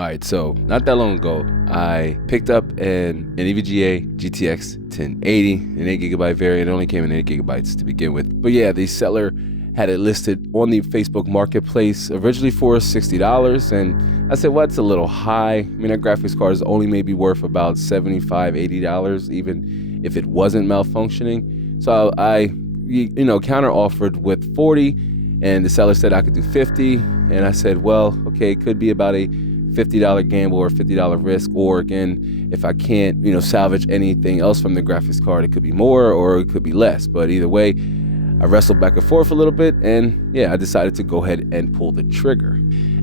All right, so not that long ago, I picked up an EVGA GTX 1080, an 8GB variant. It only came in 8GB to begin with. But yeah, the seller had it listed on the Facebook Marketplace originally for $60. And I said, well, that's a little high. I mean, that graphics card is only maybe worth about $75, $80, even if it wasn't malfunctioning. So I counter offered with 40, and the seller said I could do 50. And I said, well, okay, it could be about a $50 gamble or $50 risk, or again, if I can't, salvage anything else from the graphics card, it could be more or it could be less. But either way, I wrestled back and forth a little bit, and yeah, I decided to go ahead and pull the trigger.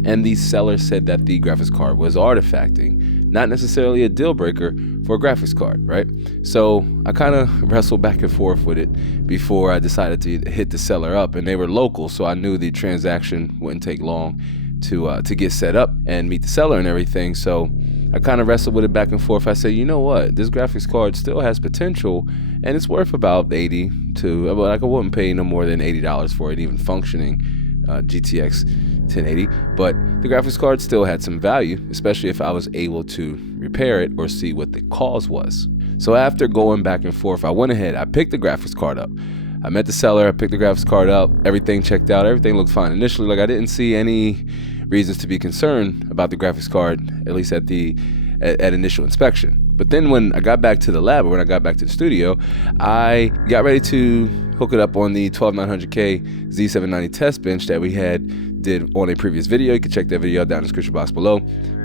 And the seller said that the graphics card was artifacting, not necessarily a deal breaker for a graphics card, right? So I kind of wrestled back and forth with it before I decided to hit the seller up, and they were local, so I knew the transaction wouldn't take long to get set up and meet the seller and everything. So I kind of wrestled with it back and forth. I said, you know what, this graphics card still has potential, and it's worth about $80 to, like, I wouldn't pay no more than $80 for it, even functioning GTX 1080. But the graphics card still had some value, especially if I was able to repair it or see what the cause was. So after going back and forth, I went ahead, I picked the graphics card up. I met the seller, I picked the graphics card up, everything checked out, everything looked fine. Initially, like, I didn't see any reasons to be concerned about the graphics card, at least at initial inspection. But then when I got back to the lab, or when I got back to the studio, I got ready to hook it up on the 12900K Z790 test bench that we did on a previous video. You can check that video out down in the description box below.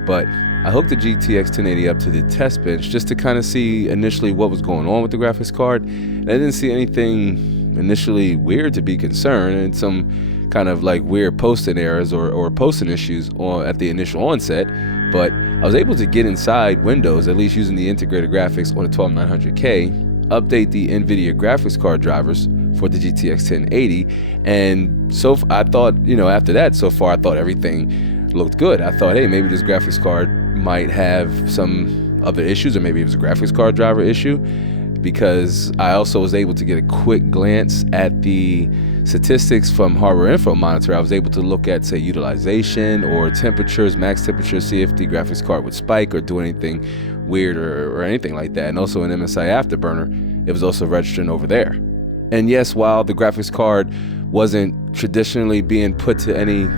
But I hooked the GTX 1080 up to the test bench just to kind of see initially what was going on with the graphics card. And I didn't see anything initially weird to be concerned, and some kind of like weird posting errors or posting issues at the initial onset. But I was able to get inside Windows, at least using the integrated graphics on the 12900K, update the NVIDIA graphics card drivers for the GTX 1080. And so I thought, after that, so far I thought everything looked good. I thought, hey, maybe this graphics card might have some other issues, or maybe it was a graphics card driver issue, because I also was able to get a quick glance at the statistics from Hardware Info Monitor. I was able to look at, say, utilization or temperatures, max temperature, see if the graphics card would spike or do anything weird or anything like that. And also in MSI Afterburner, it was also registering over there. And yes, while the graphics card wasn't traditionally being put to any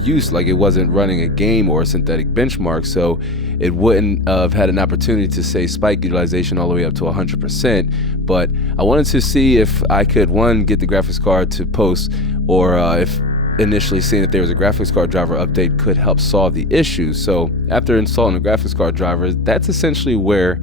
use, like it wasn't running a game or a synthetic benchmark, so it wouldn't have had an opportunity to, say, spike utilization all the way up to 100%. But I wanted to see if I could, one, get the graphics card to post, or if initially seeing that there was a graphics card driver update could help solve the issue. So after installing the graphics card driver, that's essentially where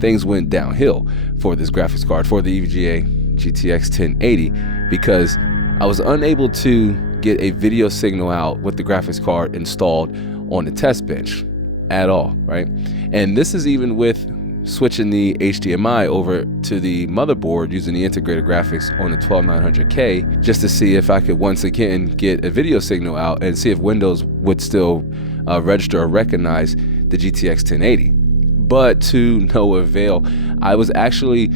things went downhill for this graphics card, for the EVGA GTX 1080, because I was unable to get a video signal out with the graphics card installed on the test bench at all, right? And this is even with switching the HDMI over to the motherboard using the integrated graphics on the 12900K, just to see if I could once again get a video signal out and see if Windows would still register or recognize the GTX 1080. But to no avail. I was actually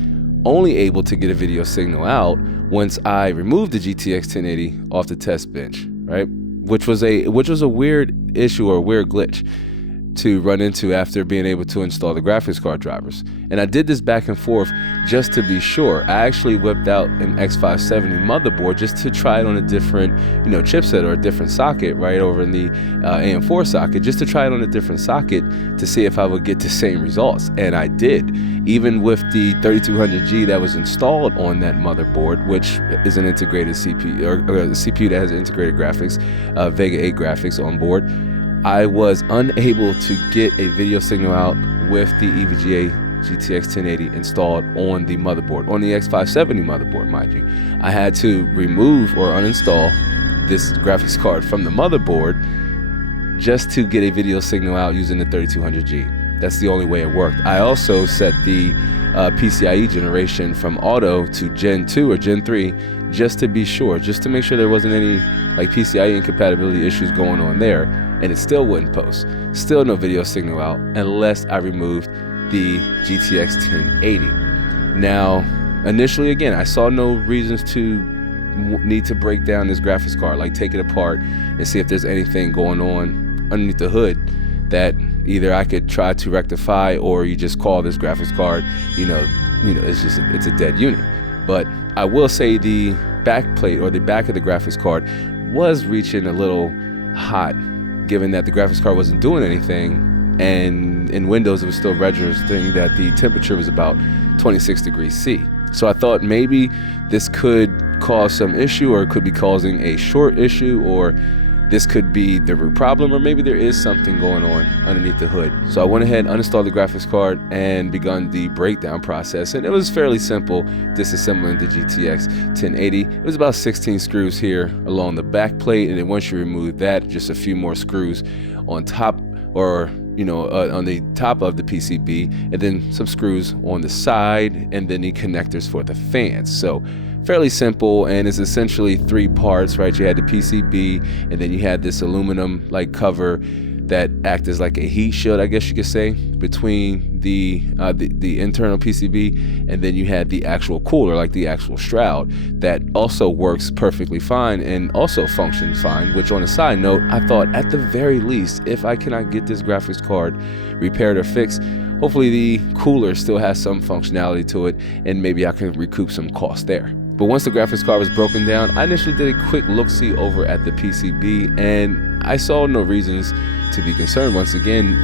only able to get a video signal out once I removed the GTX 1080 off the test bench, right? Which was a weird issue or a weird glitch to run into after being able to install the graphics card drivers. And I did this back and forth just to be sure. I actually whipped out an X570 motherboard just to try it on a different, chipset or a different socket right over in the AM4 socket, just to try it on a different socket to see if I would get the same results. And I did, even with the 3200G that was installed on that motherboard, which is an integrated CPU, or a CPU that has integrated graphics, Vega 8 graphics on board. I was unable to get a video signal out with the EVGA GTX 1080 installed on the motherboard, on the X570 motherboard, mind you. I had to remove or uninstall this graphics card from the motherboard just to get a video signal out using the 3200G. That's the only way it worked. I also set the PCIe generation from auto to Gen 2 or Gen 3 just to be sure, just to make sure there wasn't any PCIe incompatibility issues going on there, and it still wouldn't post. Still no video signal out unless I removed the GTX 1080. Now, initially, again, I saw no reasons to need to break down this graphics card, take it apart and see if there's anything going on underneath the hood that either I could try to rectify, or you just call this graphics card, it's a dead unit. But I will say the back plate, or the back of the graphics card, was reaching a little hot, given that the graphics card wasn't doing anything, and in Windows it was still registering that the temperature was about 26 degrees C. So I thought maybe this could cause some issue, or it could be causing a short issue, or this could be the root problem, or maybe there is something going on underneath the hood. So I went ahead, uninstalled the graphics card, and begun the breakdown process. And it was fairly simple, disassembling the GTX 1080. It was about 16 screws here along the back plate, and then once you remove that, just a few more screws on top, or on the top of the PCB, and then some screws on the side, and then the connectors for the fans. So fairly simple, and it's essentially 3 parts, right? You had the PCB, and then you had this aluminum like cover that act as like a heat shield, I guess you could say, between the internal PCB, and then you had the actual cooler, like the actual shroud, that also works perfectly fine and also functions fine. Which, on a side note, I thought at the very least, if I cannot get this graphics card repaired or fixed, hopefully the cooler still has some functionality to it, and maybe I can recoup some cost there. But once the graphics card was broken down, I initially did a quick look-see over at the PCB, and I saw no reasons to be concerned. Once again,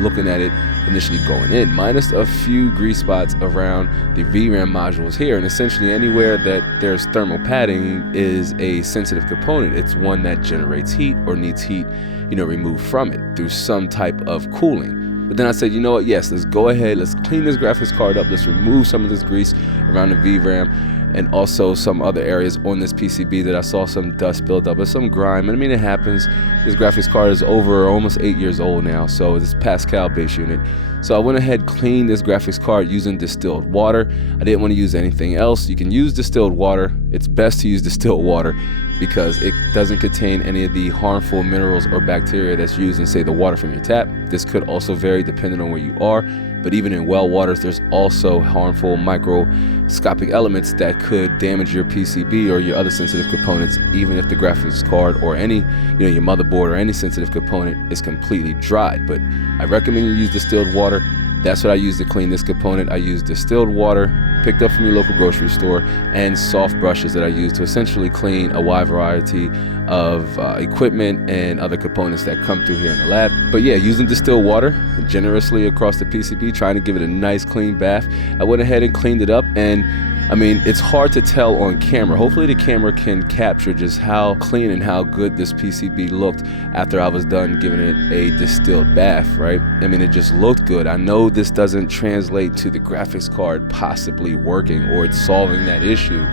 looking at it initially going in, minus a few grease spots around the VRAM modules here, and essentially anywhere that there's thermal padding is a sensitive component. It's one that generates heat or needs heat, removed from it through some type of cooling. But then I said, you know what, yes, let's go ahead, let's clean this graphics card up, let's remove some of this grease around the VRAM, and also some other areas on this PCB that I saw some dust build up, or some grime. And I mean, it happens. This graphics card is over almost 8 years old now, so it's Pascal base unit. So I went ahead, cleaned this graphics card using distilled water. I didn't want to use anything else. You can use distilled water. It's best to use distilled water because it doesn't contain any of the harmful minerals or bacteria that's used in, say, the water from your tap. This could also vary depending on where you are, but even in well waters, there's also harmful microscopic elements that could damage your PCB or your other sensitive components, even if the graphics card or any, your motherboard or any sensitive component is completely dried. But I recommend you use distilled water. That's what I use to clean this component. I use distilled water, picked up from your local grocery store, and soft brushes that I use to essentially clean a wide variety of equipment and other components that come through here in the lab. But yeah, using distilled water generously across the PCB, trying to give it a nice clean bath. I went ahead and cleaned it up, and I mean, it's hard to tell on camera. Hopefully the camera can capture just how clean and how good this PCB looked after I was done giving it a distilled bath, right? I mean, it just looked good. I know this doesn't translate to the graphics card possibly working, or it's solving that issue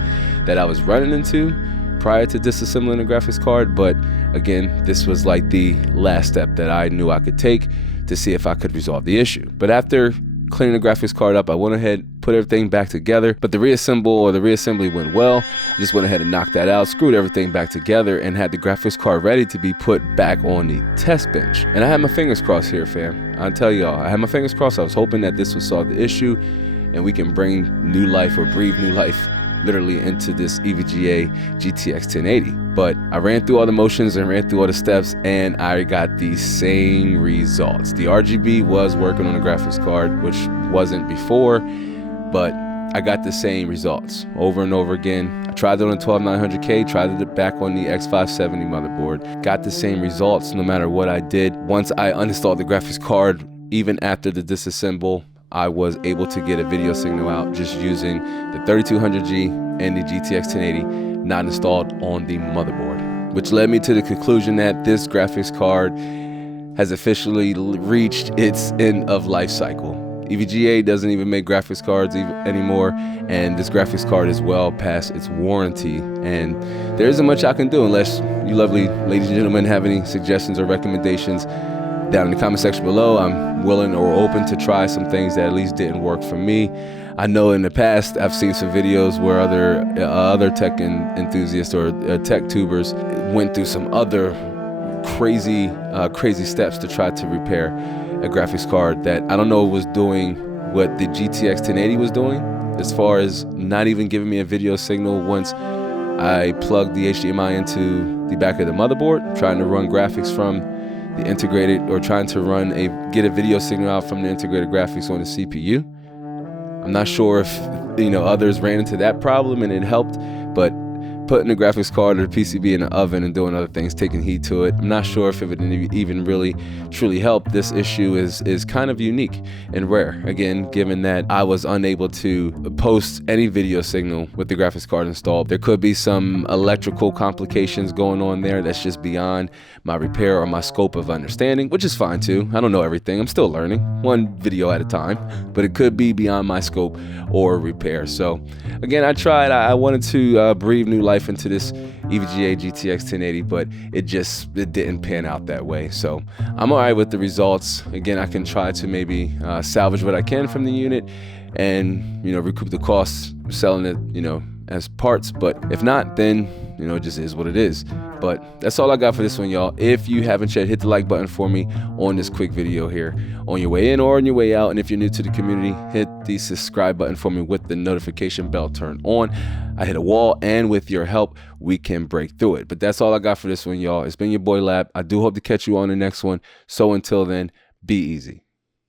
that I was running into prior to disassembling the graphics card, but again, this was like the last step that I knew I could take to see if I could resolve the issue. But after cleaning the graphics card up, I went ahead, put everything back together, but the reassembly went well. I just went ahead and knocked that out, screwed everything back together, and had the graphics card ready to be put back on the test bench. And I had my fingers crossed here, fam. I'll tell y'all, I had my fingers crossed. I was hoping that this would solve the issue and we can bring new life, or breathe new life, literally, into this EVGA GTX 1080. But I ran through all the motions and ran through all the steps, and I got the same results. The RGB was working on the graphics card, which wasn't before, but I got the same results over and over again. I tried it on the 12900K, tried it back on the X570 motherboard, got the same results no matter what I did. Once I uninstalled the graphics card, even after the disassemble, I was able to get a video signal out just using the 3200G and the GTX 1080 not installed on the motherboard, which led me to the conclusion that this graphics card has officially reached its end of life cycle. EVGA doesn't even make graphics cards anymore, and this graphics card is well past its warranty, and there isn't much I can do unless you lovely ladies and gentlemen have any suggestions or recommendations down in the comment section below. I'm willing or open to try some things that at least didn't work for me. I know in the past I've seen some videos where other tech enthusiasts or tech tubers went through some other crazy steps to try to repair a graphics card that I don't know was doing what the GTX 1080 was doing, as far as not even giving me a video signal once I plugged the HDMI into the back of the motherboard, trying to run graphics from the integrated, or trying to get a video signal out from the integrated graphics on the CPU. I'm not sure if others ran into that problem and it helped, but putting the graphics card or the PCB in the oven and doing other things, taking heat to it, I'm not sure if it would even really truly help. This issue is kind of unique and rare, again, given that I was unable to post any video signal with the graphics card installed. There could be some electrical complications going on there that's just beyond my repair or my scope of understanding, which is fine too. I don't know everything. I'm still learning, one video at a time, but it could be beyond my scope or repair. So again, I tried. I wanted to breathe new life into this EVGA GTX 1080, but it didn't pan out that way. So I'm all right with the results. Again, I can try to maybe salvage what I can from the unit and recoup the costs selling it as parts, but if not, then it just is what it is. But that's all I got for this one, y'all. If you haven't yet, hit the like button for me on this quick video here on your way in or on your way out. And if you're new to the community, hit the subscribe button for me with the notification bell turned on. I hit a wall, and with your help, we can break through it. But that's all I got for this one, y'all. It's been your boy Lab. I do hope to catch you on the next one. So until then, be easy.